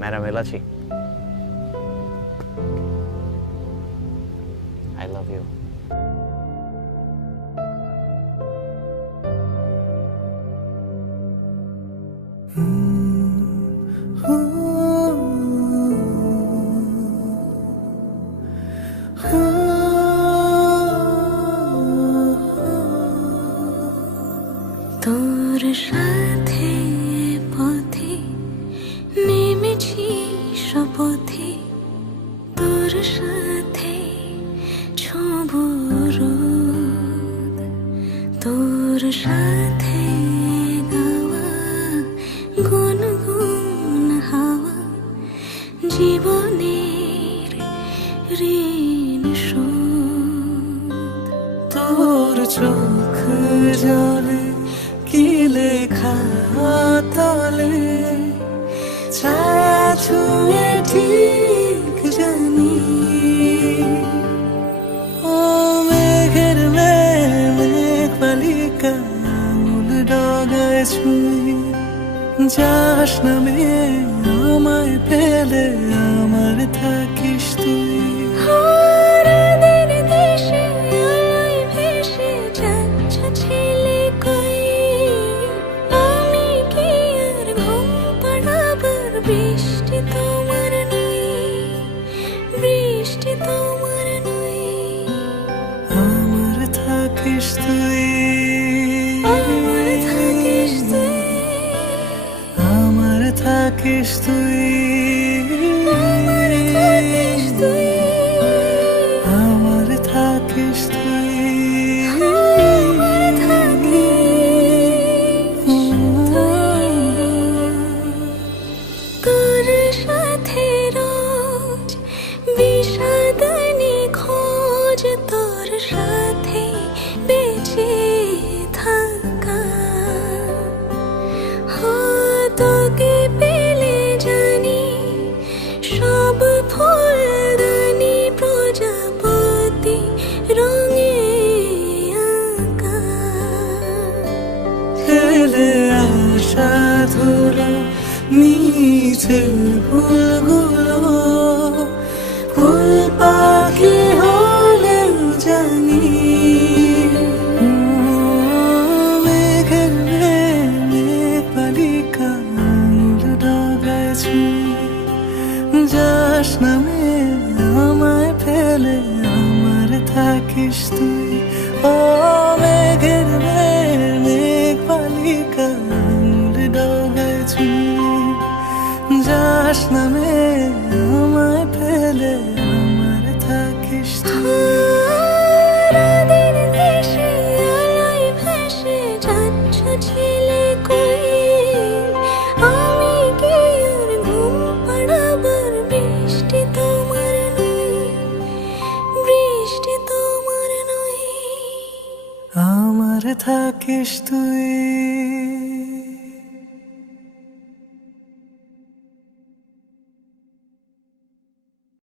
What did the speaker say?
Madam এলাচি, I love you. তোর সাথে পথে নেমেছি শপথে, তোর সাথে ছোঁব রোদ, তোর সাথে গাওয়া গুনগুন হাওয়া জীবনের ঋণ শোধ। তোর চোখ জলে কি লেখা তলে, ছায়া ছুঁয়ে ঠিক জানি। ও মেঘের মেঘ বালিকা আঙুল ডগায় ছুঁই, যাস নামে আমায় পেলে আমার থাকিস তুই। বৃষ্টি তোমার নই, বৃষ্টি তোমার নই, আমার থাকিস তুই, আমার থাকিস তুই, আমার থাকিস তুই, আমার থাকিস তুই, আমার থাকিস তুই, আমার থাকিস তুই। তোর সাথে রোজ বিষাদ নিখোঁজ, তোর সাথে বেঁচে থাকা, তোকে পেলে জানি সব ফুলদানি প্রজাপতি রঙে আঁকা। ফেলে আসা ধুলো মিছে ফুলগুলো, ফুল পাখি হলেও জানি। মেঘের মেঘ বালিকা আঙুল ডগায় ছুঁই, যাস নামে আমায় ফেলে আমার থাকিস তুই। ও মেঘের মেঘ বালিকা আঙুল ডগায় ছুঁই, যাস নামে আমায় ফেলে আমার থাকিস তুই। রাতের দেশে আলোয় ভেসে যাচ্ছ ছেলে কই, আমি কি আর ঘুম পাড়াবার বৃষ্টি তোমার নই, বৃষ্টি তোমার নই, আমার থাকিস তুই।